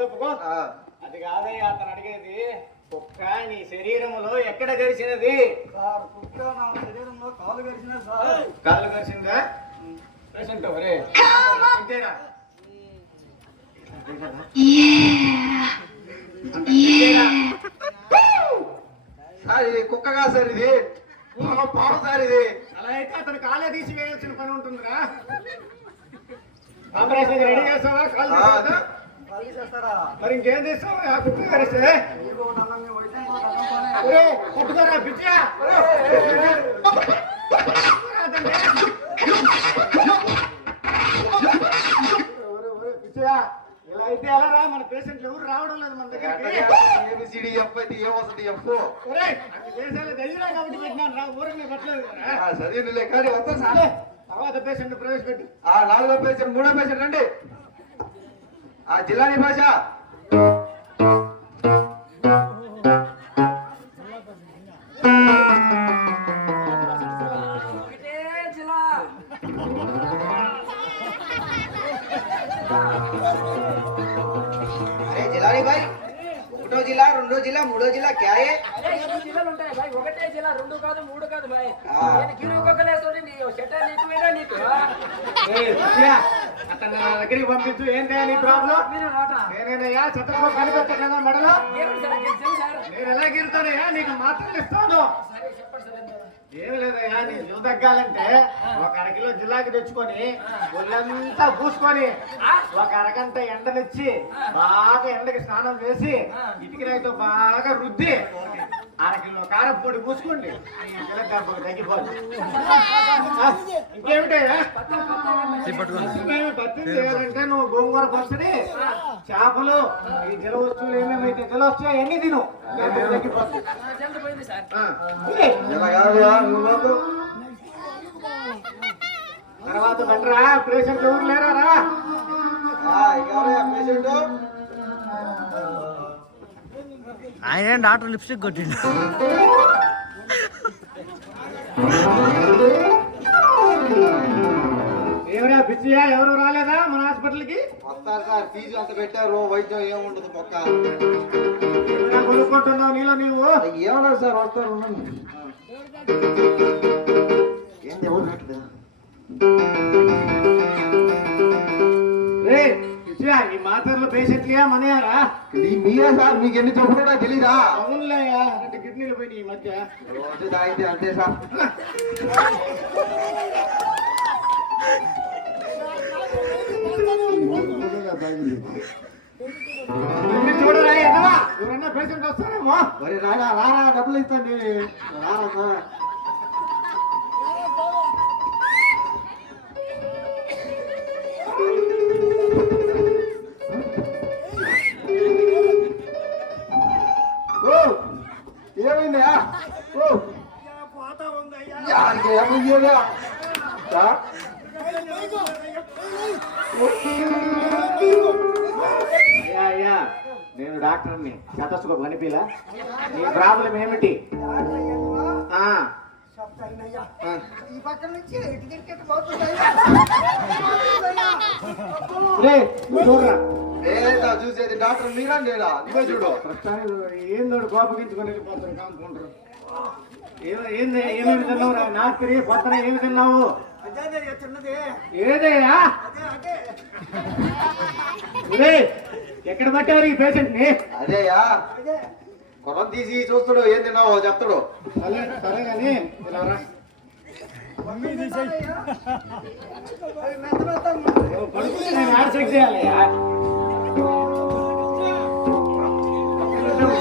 తప్పుకో. అది కాదయ్యా అతను అడిగేది. కుక్క నీ శరీరంలో ఎక్కడ గడిచినది? సార్ కుక్క నా శరీరంలో కాలు గడిచినది సార్. కాళ్ళు గడిచిందా? పేషెంట్ ఒరే ఇంతేనా? సార్ ఇది కుక్క కాదు సార్, ఇది పాము సార్. ఇది అలా అయితే అతను కాలే తీసి వేయాల్సిన పని ఉంటుందిరా. ఆపరేషన్ రెడీ చేస్తావా? కాలు తీసేద్దా? కాలు చేస్తారా? మరి ఇంకేం చేస్తావు? ఆ కుక్క కరిస్తే పట్టుకోరా పిచ్చా. పిచ్చా ఇలా అయితే ఎలా రా? మన పేషెంట్లు ఎవరు రావడం లేదు మన దగ్గరికి. ఏబిసిడిఎఫ్ అయితే ఏమొస్తుంది ఎఫ్. దేశాలు దయ్యరా కాబట్టి పెట్టినాను రా, ఊరికి పెట్టలేదు కదా. చదివిలే కానీ వస్తా సార్. తర్వాత పేషెంట్ ప్రవేశపెట్టు. 4వ పేషెంట్ 3వ పేషెంట్ రండి. జిల్లాని భాష भाई 1వ జిల్లా 2వ జిల్లా 3వ జిల్లా क्या है? अरे 2 జిల్లాలు ఉంటాయి భాయ్. ఒకటే జిల్లా 2 కాదు 3 కాదు భాయ్. నేను గిరుకొకలేసోని నీ షెటర్ నీకు వేడా నీకు. అతను నా దగ్గరికి పంపించు. ఏంటి నీ ప్రాబ్లం? నేనేనయ్యా చెత్తలో కనిపెట్టలేదా మెడలో? నేను ఎలా గిరుతానయ్యా? నీకు మాత్రలు ఇస్తాను. ఏమి లేదయ్యా, నీ జూ తగ్గాలంటే ఒక అరకిలో జిల్లాకి తెచ్చుకొని ఒళ్ళంతా పూసుకొని ఒక అరగంట ఎండనిచ్చి బాగా ఎండకి స్నానం చేసి ఇటుకరాయితో బాగా రుద్ది అరకిలో కారం పొడి పూసుకోండి. తగ్గిపోదు. ఇంకేమిటయ్యా? పత్తి చేయాలంటే నువ్వు గోంగూర పచ్చడి, చేపలు, ఈ జల వస్తువులు ఏమేమైతే జల వస్తాయో అన్ని తిను. తగ్గిపోతుంది. తర్వాత బెటరా? పేషెంట్ ఎవరు లేరా? పేషెంట్ ఆయన డాక్టర్ లిప్స్టిక్ కొట్టిండు. ఏమరా పిచ్చియా? ఎవరు రాలేదా మన హాస్పిటల్కి? వస్తారు సార్, ఫీజు అంత పెట్టారు, వైద్యం ఏముండదు పక్క. కొనుక్కుంటున్నావు నీలో నీవు? ఏమన్నారు సార్, వస్తారు. ఏంటి ఎవరు రావట్లేదు? ఈ మాత్రలో పేషెంట్లయా మనయారా? మీరే సార్, మీకు ఎన్ని చెప్పుడా తెలీదా? అవునులేయా, కిడ్నీలు పోయినాయి ఈ మధ్య. రోజు తాగితే అంతే సార్. చూడరా ఎవరన్నా పేషెంట్ వస్తారేమో. మరి రారా రారా, డబ్బులు ఇస్తాండి. రారా సార్. ఏమైందా? ఏమయ్యేదా? అయ్యా నేను డాక్టర్ని. శతస్సుకో కనిపిలా. నీ ప్రాబ్లం ఏమిటి? చూసేది డాక్టర్ మీరా లేదా? నువ్వే చూడు. ఏందో కోపగించుకొని వెళ్ళిపోతారు కాంపౌండర్. ఏమేమి తిన్నావురా? నాకరి పొద్దున ఏమి తిన్నావు? ఏదయ్యా? ఎక్కడ పట్టారు ఈ పేషెంట్ ని? అదేయా, కొలం తీసి చూస్తాడు, ఏం తిన్నావో చెప్తాడు. సరే కానీ ఇలా రా. చెక్ చేయాలయ్యా.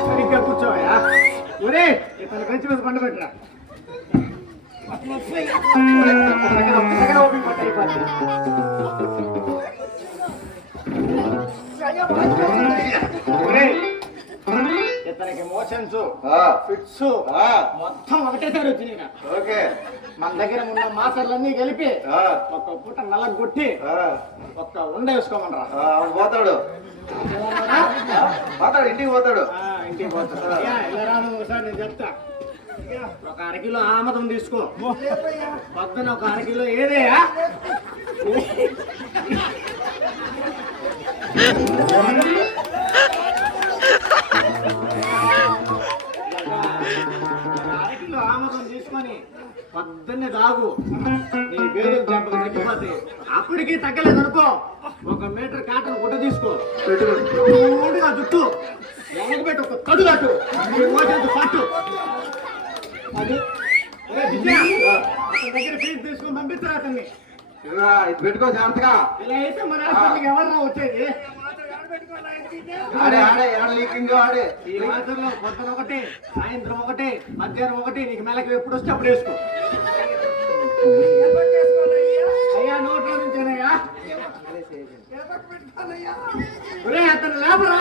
సరిగ్గా కూర్చోవయ్యా. ఒరే ఇతను కంచి మీద పండు పెట్టరా. ఓపిక పట్టు అయిపోద్ది. ఇతనికి మోషన్స్, ఫిట్స్ మొత్తం ఒకటేసారి వచ్చినాయి. ఓకే, మన దగ్గర ఉన్న మాత్రలన్నీ కలిపి ఒక్క పూట నల్లగొట్టి ఒక్క ఉండ వేసుకోమనరా. పోతాడు పోతాడు ఇంటికి పోతాడు. ఇంటికి పోతాడు. ఇలా రాను ఒకసారి నేను చెప్తా. ఒక అరకిలో ఆమదం తీసుకో. పొద్దున ఒక అరకిలో ఏదయ్యా? పొద్దున్నే తాగు, నీ వేలు దెబ్బలు తగ్గిపోతాయి. అప్పటికి తగ్గలేదు అనుకో, 1 మీటర్ కాటన్ గుడ్డ తీసుకో, పెట్టుగా జుట్టు ఎనక పెట్టి ఒక కడు కట్టు, నీ మోచేంత పట్టు. అది అతని దగ్గర ఫీజు తీసుకొని పంపిస్తారు అతన్ని. ఇది పెట్టుకో జాగ్రత్తగా. ఇలా అయితే మన హాస్పిటల్కి ఎవరన్నా వచ్చేది? ఆడే ఆడే ఆడ లీకింగ్ ఆడే. ఈ మాత్రంలో పొద్దున ఒకటి, సాయంత్రం ఒకటి, మధ్యాహ్నం ఒకటి, నీకు మెలకి ఎప్పుడు వస్తే అప్పుడు వేసుకో. అయ్యా నోట్లో నుంచేనయ్యా. ఒరే అతను లేబరా,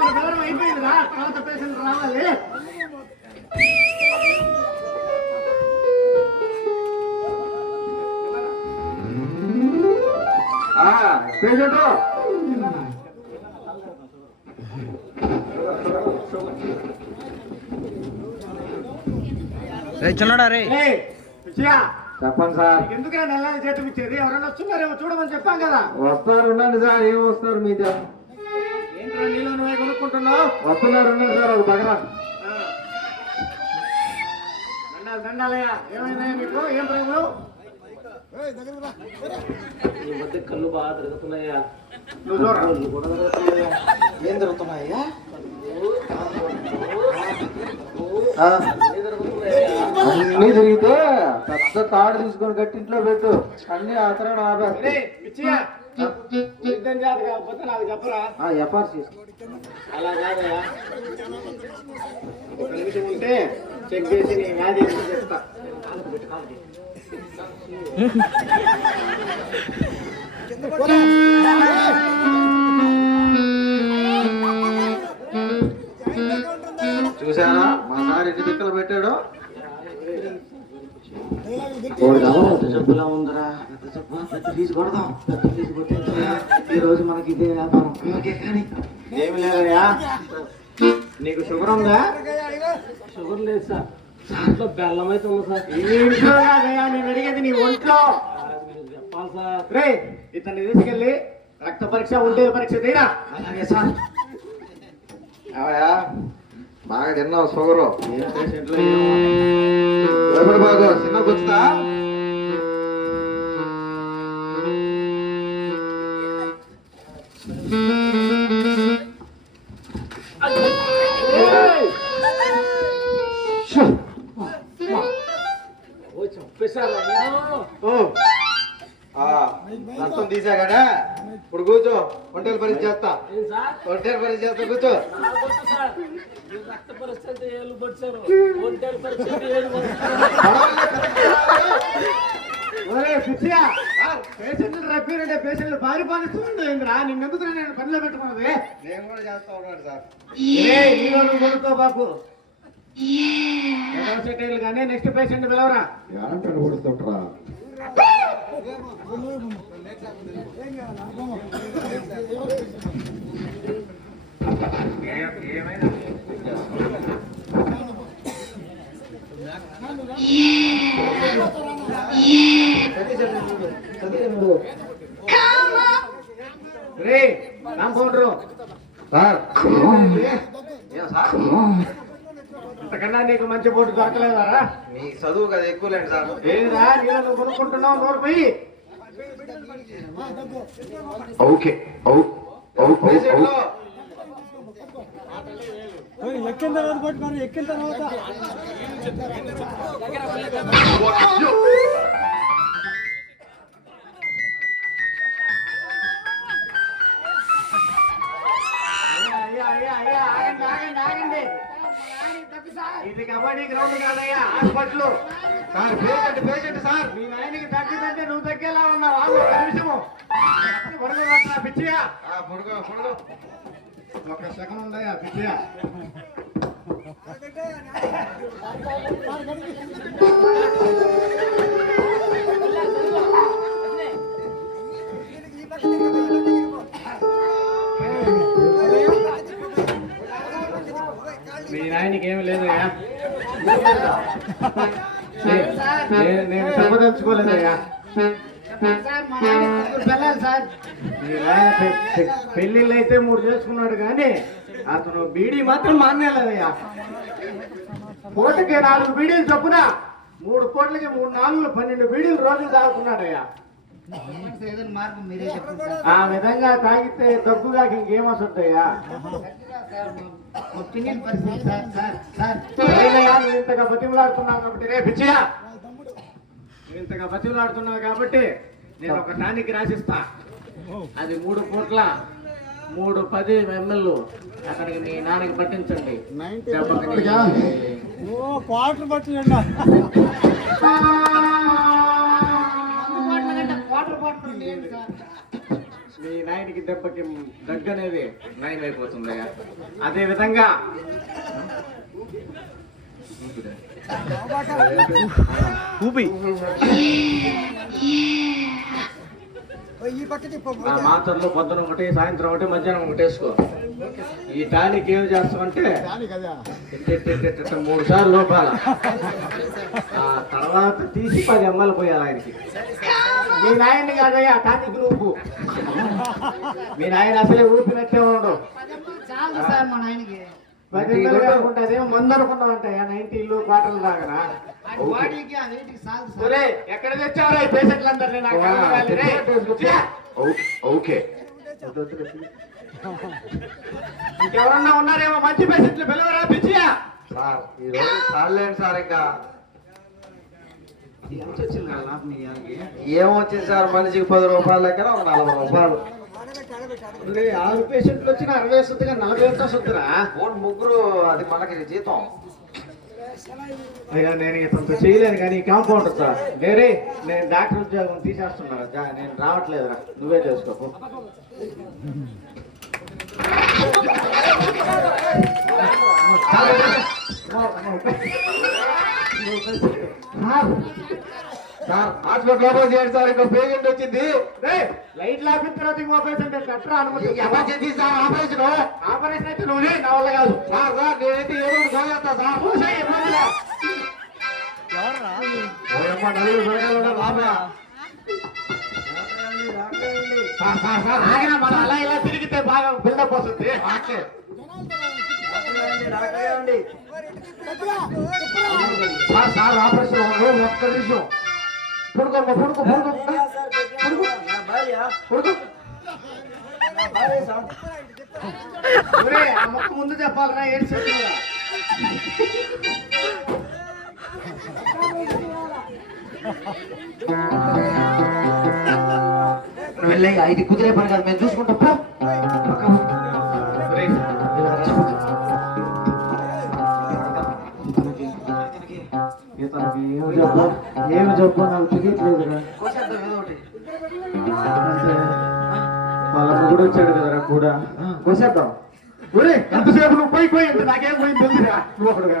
మన దూరం అయిపోయిందిరా, తర్వాత పేషెంట్ రావాలి. పేషెంట్ రే చిన్నడా రే. ఏయ్, పిచ్చిగా, చెప్పండి సార్. ఎందుకైనా నెలని జీతం ఇచ్చేది? ఎవరైనా వస్తున్నారేమో చూడమని చెప్పాం కదా. వస్తారు ఉండండి సార్. ఏం వస్తారు మీ దగ్గర? ఏంట్రా నీలో నువ్వే కొనుక్కుంటున్నావు? వస్తున్నారు ఉండండి సార్. ఒక పగల దండాలు దండాలయ్యా. ఏమైనా మీకు ఏం ప్రేమలు? ఈ మధ్య కళ్ళు బాగా తిరుగుతున్నాయా? నువ్వు చూడరా. ఏం జరుగుతున్నాయ్యా? అన్ని తిరిగితే పెద్ద తాడు తీసుకొని కట్టింట్లో పెట్టు. అన్ని ఆతరణ ఆపేస్తాయి. ఒరేయ్, పిచ్చిగా, సిద్ధం జాతి కాకపోతే నాకు చెప్పరా. ఎఫ్ఆర్సీ అలా కాదయా, ఒక నిమిషం ఉంటే చెక్ చేసి నీ వ్యాధి ఏంటో చెప్తా. చూసారా మా సార్ ఎన్ని దిక్కలు పెట్టాడు? జబ్బులా ఉందరా, పెద్ద జబ్బు, పెద్ద ఫీజు కొడదాం. పెద్ద ఫీజు కొట్టే ఈ రోజు మనకి ఇదే వ్యాపారం. ఓకే కానీ ఏమి లేదయ్యా. నీకు షుగర్ ఉందా? షుగర్ లేదు సార్, ఇంట్లో బెల్లం అయితే ఉంది సార్. ఈ ఇంట్లో కాదయ్యా నేను అడిగేది, నీ ఒంట్లో. మీరు చెప్పాలి సార్. రే ఇతన్ని తీసుకెళ్ళి రక్త పరీక్ష, ఉంటే పరీక్ష తీరా. అలాగే సార్. బాగా తిన్నావు షుగరు. ఏం పేషెంట్లు ఎప్పుడు బాగు చిన్న కూర్చుతా. చంపేశారు. రక్తం తీసా కదా, ఇప్పుడు కూర్చో. ఒంటేలు పరీక్ష చేస్తా. ఏం సార్? ఒంటేలు పరీక్ష చేస్తా, కూర్చో. సార్ మీరు రక్త పరిస్థితి ఏళ్ళు పడిచారు, ఒంటరి పరిస్థితి ఏళ్ళు ఒరే పిచ్చిగా, పేషెంట్లు రప్పిరంటే పేషెంట్లు భారీ పాలిస్తుందా? నిన్నెందుకు నేను పనిలో పెట్టుకున్నది? నేను కూడా చేస్తా ఉన్నాను సార్. నీలో నువ్వు కొనుక్కో బాబు. సెటైల్ కానీ నెక్స్ట్ పేషెంట్ పిలవరా. ఏమంటాడు కొడుతుంటరా? రే కాంపౌండరు సార్ అంతకన్నా నీకు మంచి బోర్డు దొరకలేదారా? మీ చదువు కదా ఎక్కువలేండి సార్. ఏదిరా నీలో నువ్వు కొనుక్కుంటున్నావు, నోరు పోయి. ఓకే ఎక్కిన తర్వాత పట్టుకోండి. ఎక్కిన తర్వాత ఆగండి. ఇది కబడ్డీ గ్రౌండ్ కాదయ్యా, హాస్పిటల్. Sir patient sir. మీ నాయనకి తగ్గిందంటే నువ్వు తగ్గేలా ఉన్నావు. ఆగు ఒక నిమిషము. పిచ్చిగా పొడుగు ఒక సెకండ్ ఉందయ్యా పిచ్చిగా. మీ నాయనకి ఏమి లేదయ్యా. నేను చెప్పదలుచుకోలేదయ్యా. పెళ్ళిళ్ళు అయితే 3 చేసుకున్నాడు కానీ అతను బీడీ మాత్రం మానేలేదయ్యా. పూటకి 4 బీడీలు చొప్పున 3 పూటలకి 3 4 12 బీడీలు రోజులు తాగుతున్నాడయ్యా. ఏదైనా మార్గం మీరే చెప్పండి సార్. ఆ విధంగా తాగితే దగ్గుగా ఇంకేం వస్తుందయ్యా? ఒపీనియన్ పరిస్థితి సార్. సార్ సార్ సరేనయ్యా, నువ్వు ఇంతగా బతిమలాడుతున్నావు కాబట్టి రే పిచ్చియా, నువ్వు ఇంతగా బతిమలాడుతున్నావు కాబట్టి నేను ఒక టానిక్ రాసిస్తా. అది 3 పూట్ల 3 10 ml అక్కడికి మీ నాన్నకి పట్టించండి. మీ నాయనకి దెబ్బకి దగ్గు అనేది నయం అయిపోతుందయ్యా. అదే విధంగా ఊపి ఆ మాత్రలు పొద్దున ఒకటి, సాయంత్రం ఒకటి, మధ్యాహ్నం ఒకటి వేసుకో. ఈ టానిక్ ఏం చేస్తామంటే 3 సార్లు లోపాల, ఆ తర్వాత తీసి 10 ml పోయాలి ఆయనకి. మీ నాయన్ని కాదయ్యా టానిక్ ఊపు. మీ నాయన అసలే ఊపినట్టే ఉండవు. చాలు సార్ మా నాయనకి. 10 ml కాకుండా అదేమో మందు అనుకున్నామంటాయా 90లు బాటలు తాగనా? బాడీకి ఆ వెయిట్కి చాలు సార్. ఒరే, ఎక్కడ తెచ్చావరా ఈ పేషెంట్లందరినీ? నాకు కావాలి రే. ఓకే. ఇంకెవరన్నా ఉన్నారేమో మంచి పేషెంట్లు పిలవరా పిచ్చియా? సార్ ఈ రోజు చాలేండి సార్. ఇంకా ఏమొచ్చింది సార్? మనిషికి 10 రూపాయలు లెక్కన ఒక 40 రూపాయలు. 6 పేషెంట్లు వచ్చిన 60 వస్తుంది కానీ 40 ఎంత వస్తుందిరా? 3 అది మనకి జీతం. అయ్యా నేను ఇంత చేయలేను కానీ కాంపౌండర్ సార్ వేరే, నేను డాక్టర్ ఉద్యోగం తీసేస్తున్నా. నేను రావట్లేదురా, నువ్వే చేసుకో. సార్ హాస్పిటల్ ఓపెన్ చేయండి సార్. ఇంకో పేషెంట్ వచ్చింది. లైట్ లాపిన తర్వాత ఇంకో పేషెంట్ ఎట్లా అనుమతి? Emergency sir. ఆపరేషన్ అయితే నువ్వే, నా వల్ల కాదు. సార్ సార్ నేనైతే ఏదో ఒకటి చేస్తా సార్. నలుగురు పిల్లలు లోపల. ఆగినా మనం అలా ఇలా తిరిగితే బాగా బిల్డప్ వస్తుంది. సార్ సార్ ఆపరేషన్ ఒక్క నిమిషం. పుడుకోమ్మా పుడుకో పుడుకో పుడుకో. ఒరే, ఆ మొక్క ముందు చెప్పాలరా, ఏడు చెప్తున్నా. వెళ్ళగా ఇది కుదిరే పని కాదు, మేము చూసుకుంటాం. ఏమి చెప్పు నాకు తెలియట్లేదురా. వాళ్ళ కూడా వచ్చాడు కదరా కూడా. కోసేద్దాం. ఒరే, ఎంతసేపు నువ్వు పోయి అంటే నాకేం పోయింది తెలియదురా. నువ్వు ఒకడుగా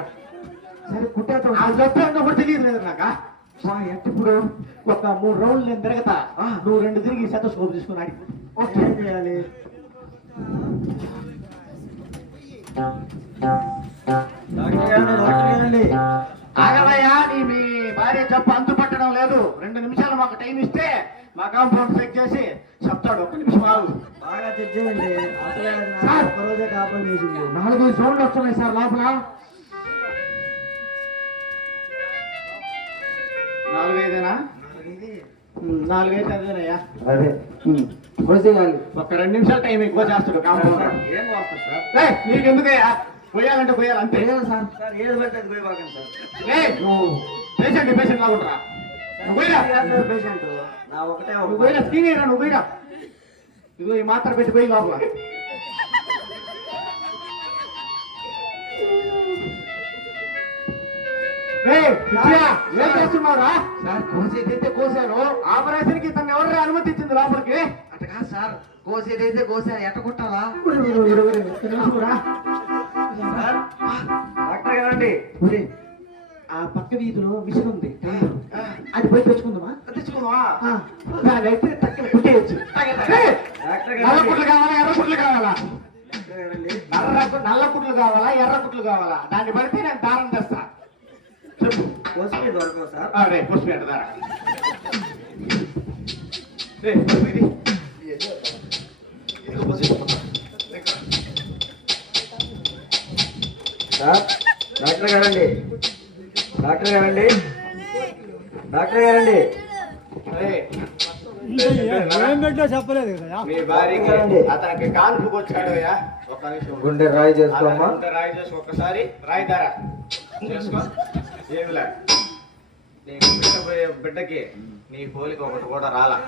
సరే కుట్టేద్దాం. ఆ చెప్పే అన్నప్పుడు తెలియదు లేదు నాక. ఇప్పుడు ఒక 3 రౌండ్లు నేను తిరగతా, నువ్వు 2 తిరిగి శతస్కోప్ తీసుకున్నాడు. ఏం చేయాలి? ఆగవయ్యా, మీ భార్య చెప్పు అంతు పట్టడం లేదు. 2 నిమిషాలు మాకు టైం ఇస్తే మా కాంపౌండ్ చెక్ చేసి చెప్తాడు. 1 నిమిషం ఆగు. బాగా తెచ్చేయండి. అసలే సార్, ఒక రోజే కాపాడు చేసింది. 4 సౌండ్లు వస్తున్నాయి సార్ లోపల. 4 5 4 5 అదేనయ్యా. అదే కోసేయాలి. ఒక 2 నిమిషాలు టైం ఎక్కువ చేస్తాడు కాంపౌండ్. ఏం వస్తుంది సార్? నీకెందుకయ్యా? పోయాలంటే పోయాలి అంతే. సార్ సార్ ఏది పడితే అది పోయి బాగండి సార్. నువ్వు పేషెంట్ లాగుంటరా. నువ్వు పోయిరా, పేషెంట్ నా ఒకటే నువ్వు పోయిరా, స్క్రీన్ అయ్యరా, నువ్వు పోయిరా. ఇదిగో ఈ మాత్ర పెట్టి పోయి లోపల. ఏం చేస్తున్నావురా? సార్ కోసేదైతే కోసాను. ఆపరేషన్ కి తను ఎవరు అనుమతి ఇచ్చింది లోపలికి? అట్ట కాదు సార్, కోసేదైతే కోసాను. ఎట్ట కుట్టాలా? డాక్టర్ గారండి. ఆ పక్క వీధిలో మిషన్ ఉంది, అది పోయి తెచ్చుకుందామా? తెచ్చుకుందామా? అయితే తక్కువ కుట్టేయచ్చు. డాక్టర్ నల్ల గారండి. కుట్లు కావాలా, ఎర్ర కుట్లు కావాలా? డాక్టర్ గారండి. నల్ల కుట్లు కావాలా, ఎర్ర కుట్లు కావాలా? దాన్ని బట్టి నేను దారం తెస్తా. చెప్పు. పోస్ట్ దొరకవు సార్. రే పోస్ట్ పేట దారా. రే పోస్ట్ ఇది. సార్ డాక్టర్ గారండి. డాక్టర్ గారండి. డాక్టర్ గారండి ఏయ్, ఏం పెట్టో చెప్పలేదు కదా మీ భార్యకి అతనికి కాన్పుకి వచ్చాడయ్యా. ఒక్క నిమిషం గుండె రాయి చేసుకోమ్మా అతను ఉంటే రాయి చేసి ఒక్కసారి రాయి ధర చేసుకో. ఏమిలే నీకు పుట్టబోయే బిడ్డకి నీ పోలిక ఒకటి కూడా రాలా.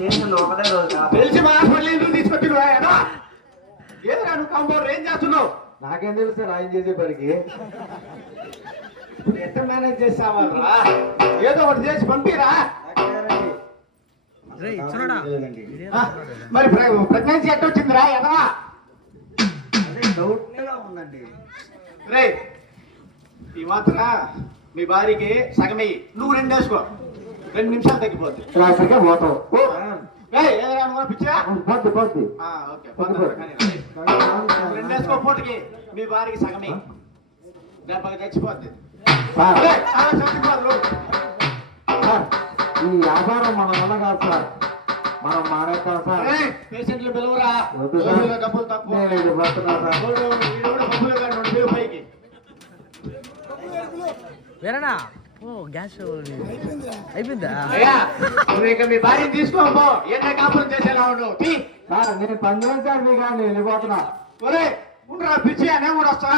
చేసిన ఒకటే రోజు తెలిసి మా హాస్పిటల్ ఎందుకు తీసుకొచ్చినవా? ఏదిరా నువ్వు కాంపౌండర్ ఏం చేస్తున్నావు? నాకేం తెలుసు రాయి చేసే పనికి ఎంత మేనేజ్ చేసావాలరా? ఏదో ఒకటి చేసి పంపిరా. ఆ, మరి ప్రెగ్నెన్సీ ఎట్ట వచ్చిందిరా? ఎదవా డౌట్ ఉందండి రే ఈ మాత్ర మీ భార్యకి సగమయ్యి నువ్వు 2 వేసుకో. 2 నిమిషాలు తగ్గిపోద్ది. రాసరిగా పోతావు ఏదైనా అనుకున్నా పిచ్చా? పోద్ది పోద్ది ఓకే పొద్దున్న కానీ రండి. 2 వేసుకో పూటకి మీ భార్యకి సగమయ్యి. దెబ్బకి చచ్చిపోద్ది. సార్ ఏయ్, అలా చచ్చిపోద్దు. సార్ ఈ వ్యాపారం మనం వల్ల కాదు సార్, మనం మానేస్తాం సార్. ఏయ్, పేషెంట్లు పిలువురా. వద్దు సార్. రోజులో డబ్బులు తక్కువ. నేను ఇది పోతున్నా సార్. వీడు కూడా డబ్బులు కాదు 2,000 పైకి. వేరేనా ఓ గ్యాస్ అయిపోయిందా అయ్యా నువ్వు ఇక మీ భార్యని తీసుకోపో. ఎన్న కాపురం చేసేలా ఉండవు. సార్ నేను 10 నిమిషాలు మీకు వెళ్ళిపోతున్నా. ఒరే ఉండరా పిచ్చి అనే కూడా వస్తా.